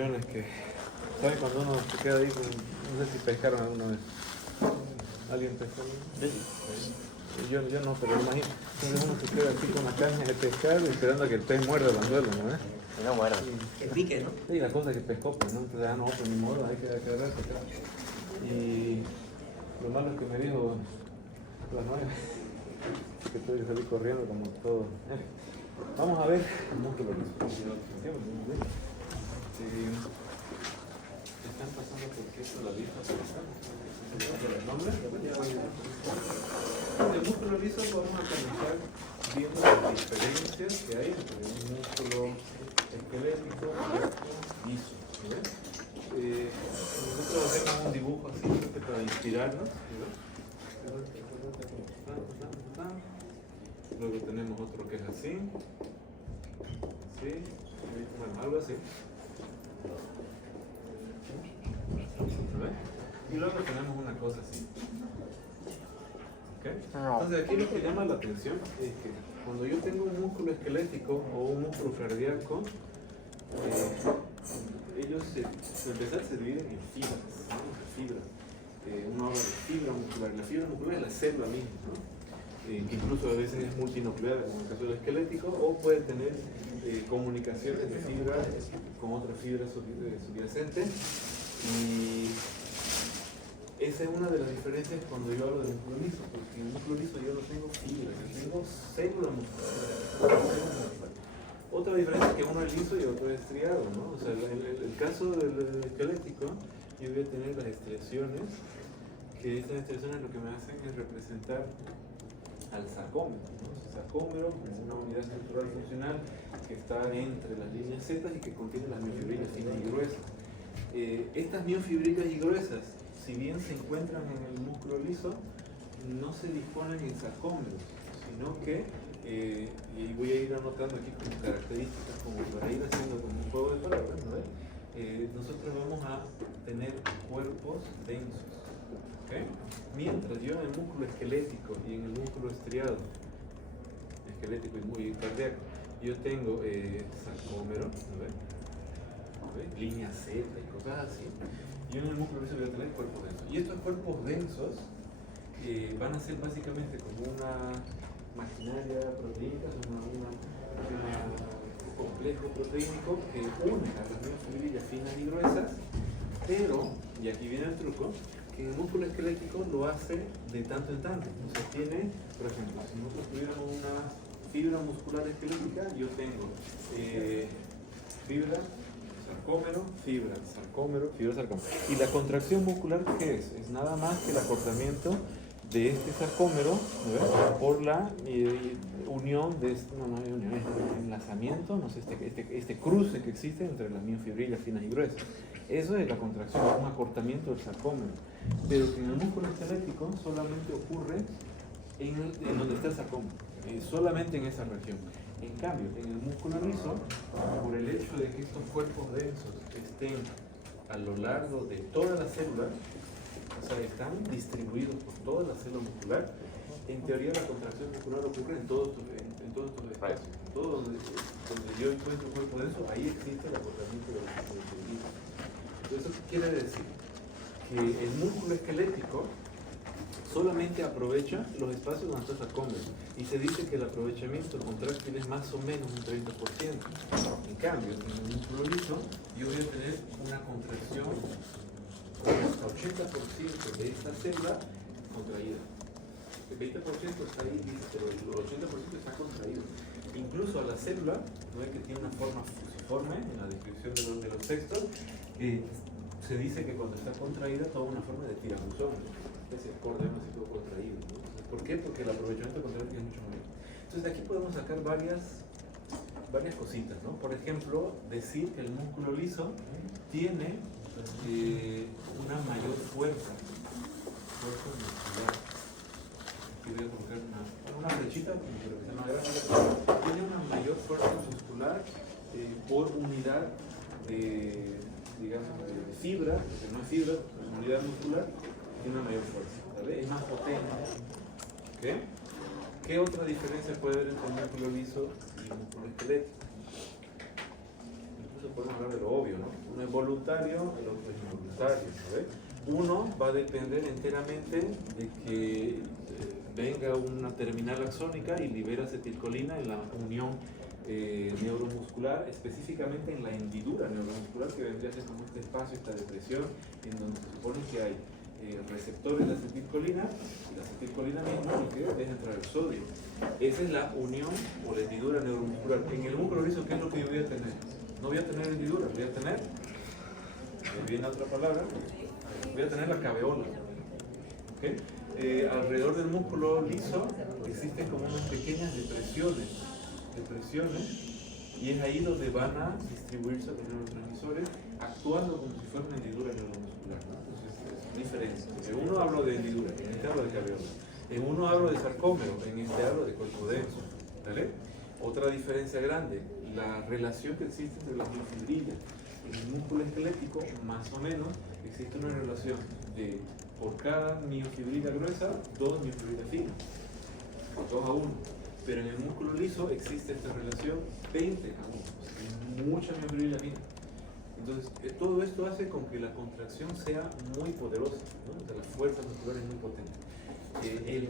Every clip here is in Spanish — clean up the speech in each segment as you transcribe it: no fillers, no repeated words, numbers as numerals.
reuniones que, ¿saben cuando uno se queda ahí? No sé si pescaron alguna vez. ¿Alguien pescó? Yo no, pero imagino. Entonces uno se queda así con la caña de pescar esperando a que el pez muerda el anzuelo, ¿no? Y no muerde. Que pique, ¿no? Sí, la cosa que pescó, pues, ¿no? Entonces, no, pues ni modo, hay que agarrar pescar. Y lo malo es que me dijo las 9 que tuve que salir corriendo como todo. Vamos a ver el músculo liso. Están pasando por qué esto la lista el nombre. El músculo liso vamos a comenzar viendo las diferencias que hay entre un músculo esquelético y liso. Nosotros hacemos un dibujo así para inspirarnos. Luego tenemos otro que es así. Sí, bueno, algo así. Y luego tenemos una cosa así. ¿Okay? Entonces aquí lo que llama la atención es que cuando yo tengo un músculo esquelético o un músculo cardíaco, ellos para empezar se dividen en fibras, ¿no? Una habla de fibra muscular. La fibra muscular es la célula misma, ¿no? Que incluso a veces es multinuclear en el caso del esquelético, o puede tener comunicaciones de fibras con otras fibras subyacentes. Y esa es una de las diferencias cuando yo hablo de músculo liso, porque en el músculo liso yo no tengo fibras, yo tengo célula muscular. Otra diferencia es que uno es liso y otro es estriado, ¿no? O sea, el caso del esquelético, yo voy a tener las estriaciones, que estas estriaciones lo que me hacen es representar al sarcómero, ¿no? El sarcómero es una unidad estructural funcional que está entre las líneas Z y que contiene las miofibrillas finas y gruesas. Estas miofibrilas y gruesas, si bien se encuentran en el músculo liso, no se disponen en sarcómeros, sino que, y voy a ir anotando aquí como características, como para ir haciendo como un juego de palabras, ¿no? Nosotros vamos a tener cuerpos densos. ¿Okay? Mientras yo en el músculo esquelético y en el músculo estriado, esquelético y muy cardíaco, yo tengo sarcómero, ¿no? Línea Z y cosas así, yo en el músculo liso voy a tener cuerpos densos. Y estos cuerpos densos van a ser básicamente como una maquinaria proteínica, un complejo proteínico que une a las miofibrilas finas y gruesas, pero, y aquí viene el truco, que en el músculo esquelético lo hace de tanto en tanto. O sea, tiene, por ejemplo, si nosotros tuviéramos una fibra muscular esquelética, yo tengo fibra, sarcómero, fibra, sarcómero, fibra, sarcómero. Y la contracción muscular, ¿qué es? Es nada más que el acortamiento de este sarcómero, ¿no? Por la unión de este, no hay unión, es el enlazamiento, no sé, este cruce que existe entre las miofibrillas finas y gruesas. Eso es la contracción, es un acortamiento del sarcómero. Pero que en el músculo esquelético solamente ocurre en donde está el sarcómero, solamente en esa región. En cambio, en el músculo liso, por el hecho de que estos cuerpos densos estén a lo largo de toda la célula, o sea, están distribuidos por toda la célula muscular, en teoría la contracción muscular ocurre en todos estos espacios. Todo donde yo encuentro un cuerpo denso, ahí existe el acortamiento del músculo liso. Entonces, ¿eso qué quiere decir? Que el músculo esquelético solamente aprovecha los espacios donde está el sarcómero. Y se dice que el aprovechamiento contráctil es más o menos un 30%. En cambio, en el músculo liso, yo voy a tener una contracción hasta 80% de esta célula contraída. El 20% está ahí, pero el 80% está contraído. Incluso a la célula, ¿no es que tiene una forma fusiforme en la descripción de los textos? Se dice que cuando está contraída toma una forma de tirabuzón, ese acordeón así todo contraído, ¿no? ¿Por qué? Porque el aprovechamiento contractil es mucho mayor. Entonces de aquí podemos sacar varias cositas, ¿no? Por ejemplo, decir que el músculo liso tiene una mayor fuerza muscular. Aquí voy a colocar una flechita, tiene una mayor fuerza muscular por unidad de, digamos, de fibra, que no es fibra, es unidad muscular, tiene una mayor fuerza, ¿vale? Es más potente. ¿Okay? ¿Qué otra diferencia puede haber entre el músculo liso y el músculo esquelético? incluso podemos hablar de lo obvio, ¿no? Uno es voluntario, el otro es involuntario, ¿no? Uno va a depender enteramente de que venga una terminal axónica y libera acetilcolina en la unión neuromuscular, específicamente en la hendidura neuromuscular, que vendría a ser como este espacio, esta depresión, en donde se supone que hay receptores de acetilcolina, y la acetilcolina misma lo que deja entrar el sodio. Esa es la unión o la hendidura neuromuscular. En el músculo liso, ¿qué es lo que yo voy a tener? No voy a tener hendidura, voy a tener, me viene otra palabra, voy a tener la caveola. ¿Okay? Alrededor del músculo liso existen como unas pequeñas depresiones, y es ahí donde van a distribuirse los neurotransmisores actuando como si fuera una hendidura neuromuscular, ¿no? Entonces es diferente. En uno hablo de hendidura, en este hablo de caveola. En uno hablo de sarcómero, en este hablo de cuerpo denso. ¿Vale? Otra diferencia grande, la relación que existe entre las miofibrillas. En el músculo esquelético, más o menos, existe una relación de por cada miofibrila gruesa, 2 miofibrillas finas, 2 a 1. Pero en el músculo liso existe esta relación 20 a 1, o sea, mucha miofibrila fina. Entonces, todo esto hace con que la contracción sea muy poderosa, ¿no? O sea, la fuerza muscular es muy potente. El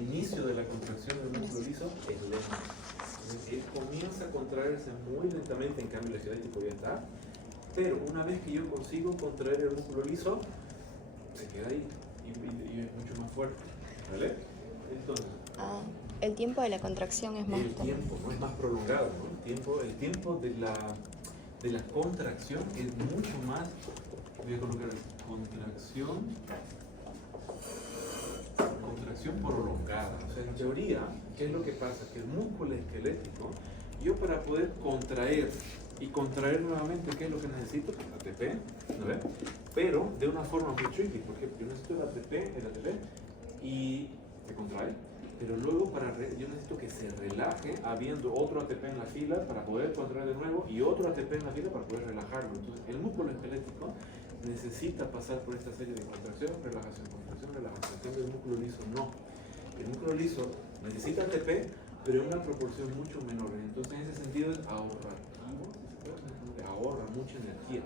inicio de la contracción del músculo liso es lento. Él comienza a contraerse muy lentamente, en cambio el esquelético ya está. Pero una vez que yo consigo contraer el músculo liso, se queda ahí y es mucho más fuerte. ¿Vale? Entonces, el tiempo de la contracción es más... El tiempo, ¿no? Es más prolongado, ¿no? El tiempo de la contracción es mucho más... Voy a colocar contracción prolongada. O sea, en teoría, ¿qué es lo que pasa? Que el músculo esquelético, yo para poder contraer y contraer nuevamente, ¿qué es lo que necesito? ATP, ¿no ves? Pero de una forma muy tricky, porque yo necesito el ATP y se contrae, pero luego yo necesito que se relaje habiendo otro ATP en la fila para poder contraer de nuevo y otro ATP en la fila para poder relajarlo. Entonces, el músculo esquelético necesita pasar por esta serie de contracción, relajación. El músculo liso no. El músculo liso necesita ATP, pero en una proporción mucho menor. Entonces, en ese sentido es ahorrativo, ahorra mucha energía.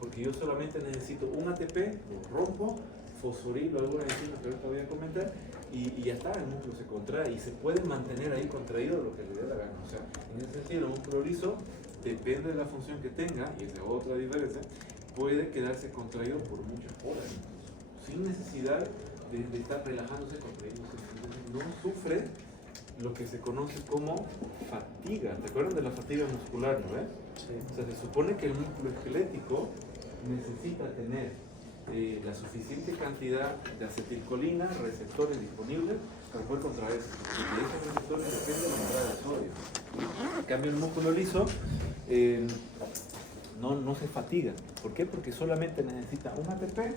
Porque yo solamente necesito un ATP, lo rompo, fosforilo alguna enzima que ahorita voy a comentar, y ya está, el músculo se contrae y se puede mantener ahí contraído lo que le dé la gana. O sea, en ese sentido, el músculo liso, depende de la función que tenga, y esa es otra diferencia, puede quedarse contraído por muchas horas, incluso, sin necesidad de estar relajándose, contrayéndose. No sufre lo que se conoce como fatiga. ¿Te acuerdas de la fatiga muscular, no es? Sí. O sea, se supone que el músculo esquelético necesita tener la suficiente cantidad de acetilcolina, receptores disponibles para poder contraerse. De esos receptores depende la entrada de sodio. En cambio, el músculo liso no se fatiga. ¿Por qué? Porque solamente necesita un ATP,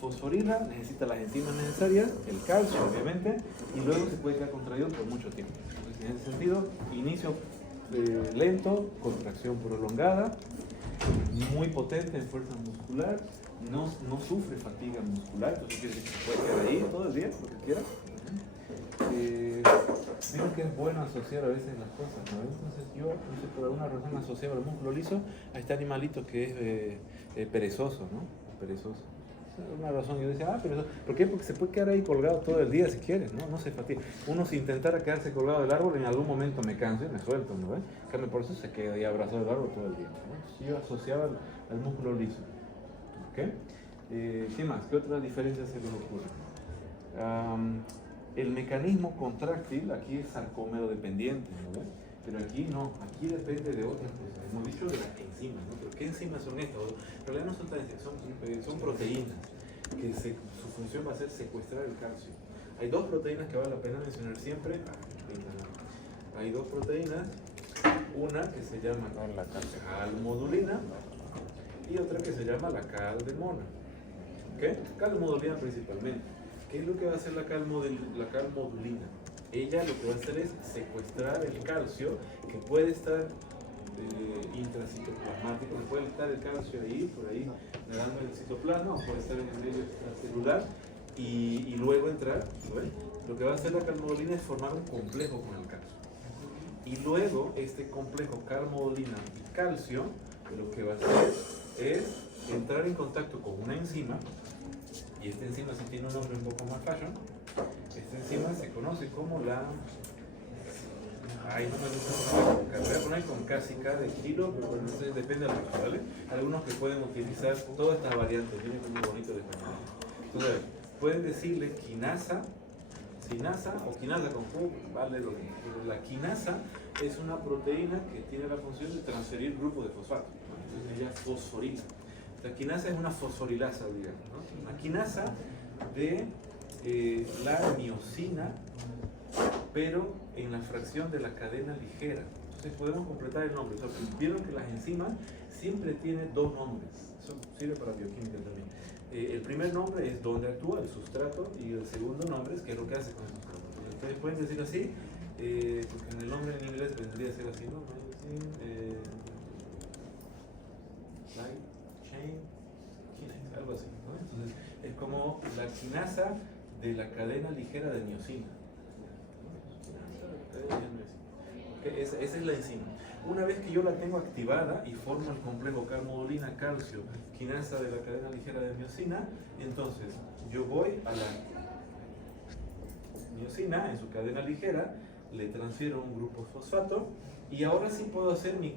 fosforila, necesita las enzimas necesarias, el calcio obviamente, y luego se puede quedar contraído por mucho tiempo. Entonces, en ese sentido, inicio lento, contracción prolongada, muy potente en fuerza muscular, no sufre fatiga muscular, entonces quiere decir que se puede quedar ahí todo el día, lo que quiera. Veo que es bueno asociar a veces las cosas, ¿no? Entonces yo, no sé, por alguna razón asociaba el músculo liso a este animalito que es perezoso, ¿no? Perezoso. Una razón, yo decía, perezoso. ¿Por qué? Porque se puede quedar ahí colgado todo el día si quieres, ¿no? No se fatiga. Uno si intentara quedarse colgado del árbol, en algún momento me canso y me suelto, ¿no ves? Cambio, por eso se queda ahí abrazado del árbol todo el día, ¿no? Yo asociaba al músculo liso. ¿Ok? ¿Qué más? ¿Qué otras diferencias se les ocurren? El mecanismo contráctil aquí es sarcómero dependiente, ¿no ves? Pero aquí no, aquí depende de otras cosas. Hemos dicho de las enzimas, ¿no? Pero ¿qué enzimas son estas? En realidad no son tan enzimas, son proteínas, que su función va a ser secuestrar el calcio. Hay dos proteínas que vale la pena mencionar siempre. Hay dos proteínas, una que se llama la calmodulina y otra que se llama la caldemona. ¿Ok? Calmodulina principalmente. ¿Qué es lo que va a hacer la calmodulina? Ella lo que va a hacer es secuestrar el calcio que puede estar intracitoplasmático, que puede estar el calcio ahí, por ahí, nadando en el citoplasma, o puede estar en el medio extracelular y luego entrar, ¿no ves? Lo que va a hacer la calmodulina es formar un complejo con el calcio. Y luego este complejo carmodulina y calcio lo que va a hacer es entrar en contacto con una enzima, y esta enzima sí tiene un nombre un poco más fashion. Esta enzima se conoce como la... Ay, no me gusta, voy a poner con cásica de kilo, pero bueno, entonces depende del resto, ¿vale? Algunos que pueden utilizar todas estas variantes, viene muy bonito de español. Entonces, pueden decirle quinasa, sinasa o quinasa con Q, vale lo mismo. La quinasa es una proteína que tiene la función de transferir grupos de fosfato, ¿no? Entonces ella fosforila. La quinasa es una fosforilasa, digamos, ¿no? Una quinasa de la miosina, pero en la fracción de la cadena ligera. Entonces podemos completar el nombre. O sea, vieron que las enzimas siempre tienen dos nombres. Eso sirve para bioquímica también. El primer nombre es donde actúa, el sustrato, y el segundo nombre es qué es lo que hace con el sustrato. Entonces, ustedes pueden decir así, porque en el nombre en inglés vendría a ser así, ¿no? Light chain kinase, algo así, ¿no? Entonces es como la quinasa de la cadena ligera de miosina. Okay, esa es la enzima. Una vez que yo la tengo activada y formo el complejo carmodulina, calcio, quinasa de la cadena ligera de miosina, entonces yo voy a la miosina en su cadena ligera, le transfiero un grupo fosfato y ahora sí puedo hacer mi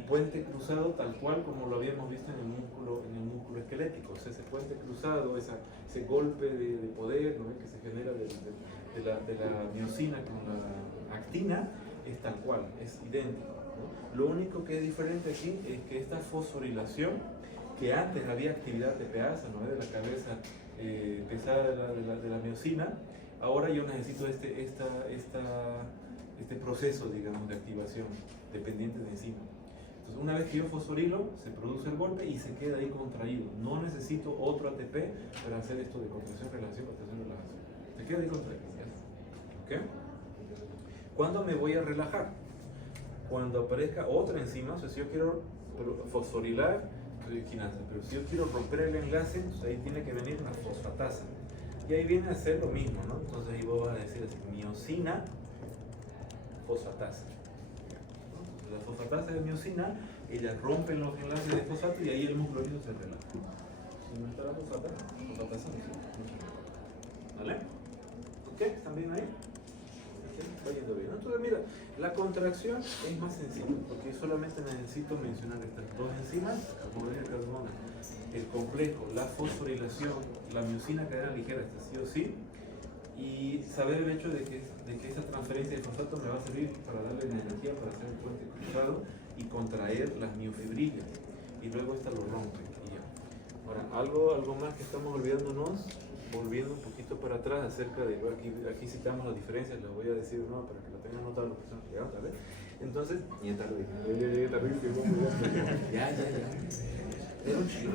puente cruzado tal cual como lo habíamos visto en el músculo esquelético. O sea, ese puente cruzado, ese golpe de poder, ¿no?, que se genera de la miosina con la actina, es tal cual, es idéntico, ¿no? Lo único que es diferente aquí es que esta fosforilación, que antes había actividad TPasa, ¿no?, de la cabeza pesada de la miosina, ahora yo necesito este proceso, digamos, de activación dependiente de enzima. Entonces, una vez que yo fosforilo, se produce el golpe y se queda ahí contraído. No necesito otro ATP para hacer esto de contracción, relajación, contracción, relajación. Se queda ahí contraído. ¿Ok? ¿Cuándo me voy a relajar? Cuando aparezca otra enzima. O sea, si yo quiero fosforilar, quinasa, pero si yo quiero romper el enlace, entonces ahí tiene que venir una fosfatasa. Y ahí viene a ser lo mismo, ¿no? Entonces ahí vos vas a decir así, miosina, fosfatasa. La fosfatasa de miosina, ella rompe los enlaces de fosfato y ahí el músculo se relaja. Si no está la fosfatasa no se ¿vale? ¿Ok? ¿Están bien ahí? ¿Ok? Va yendo bien. Entonces mira, la contracción es más sencilla porque solamente necesito mencionar estas dos enzimas, carmodulina y carbona, el complejo, la fosforilación, la miosina cadena ligera, está sí o sí, y saber el hecho de que esa transferencia de fosfato me va a servir para darle la energía para hacer el puente cruzado y contraer las miofibrillas, y luego esta lo rompe y ya. Ahora, algo más que estamos olvidándonos, volviendo un poquito para atrás acerca de, aquí citamos las diferencias, las voy a decir de nuevo para que lo tengan anotado los que están llegados, ¿vale? Entonces, ya tarde, ya. Era un chino.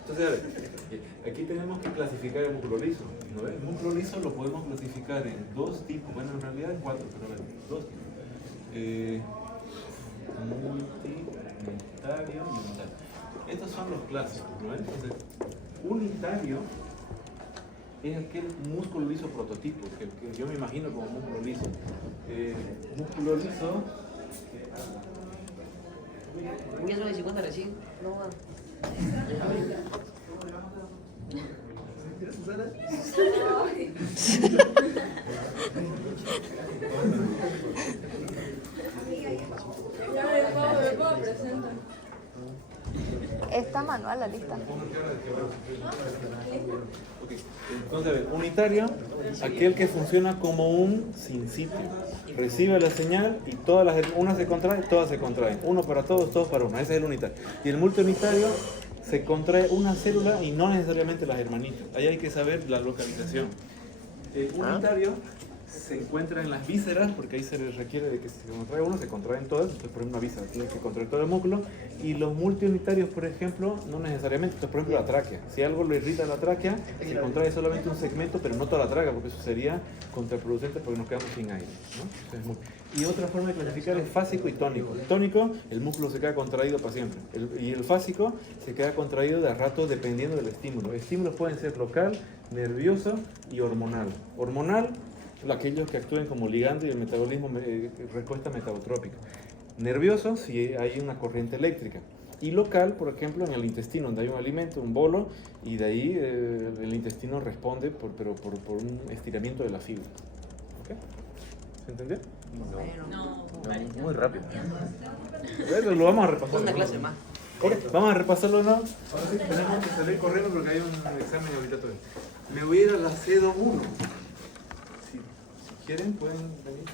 Entonces, a ver, aquí tenemos que clasificar el músculo liso, ¿no ves? El músculo liso lo podemos clasificar en dos tipos, bueno, en realidad en cuatro, pero a ver, dos tipos. Multi, unitario y unitario. Estos son los clásicos, ¿no ves? Entonces, unitario es aquel músculo liso prototipo, que yo me imagino como músculo liso. Músculo liso... ¿Ya son las 50 recién? No, va. Está manual la lista. Okay. Entonces, a ver, unitario, aquel que funciona como un sin sitio. Recibe la señal y una se contrae, todas se contraen. Uno para todos, todos para uno. Ese es el unitario. Y el multiunitario se contrae una célula y no necesariamente las hermanitas. Ahí hay que saber la localización. El unitario se encuentra en las vísceras, porque ahí se les requiere de que si se contrae uno, se contraen todas. Entonces, por ejemplo, una víscera tiene que contraer todo el músculo. Y los multiunitarios, por ejemplo, no necesariamente. Entonces, por ejemplo, la tráquea. Si algo le irrita la tráquea, se contrae solamente un segmento, pero no toda la tráquea, porque eso sería contraproducente porque nos quedamos sin aire, ¿no? Entonces, y otra forma de clasificar es fásico y tónico. El tónico, el músculo se queda contraído para siempre. Y el fásico se queda contraído de a rato dependiendo del estímulo. Estímulos pueden ser local, nervioso y hormonal. Hormonal, aquellos que actúen como ligando y el metabolismo respuesta metabotrópica. Nervioso si hay una corriente eléctrica. Y local, por ejemplo, en el intestino, donde hay un alimento, un bolo, y de ahí el intestino responde pero por un estiramiento de la fibra. ¿Ok? ¿Se entendió? No. Muy rápido. Bueno, lo vamos a repasar. Una clase más. Vamos a repasarlo, ¿no? Ahora sí tenemos que salir corriendo porque hay un examen obligatorio. Me voy a ir a la C21. Si quieren, pueden venir.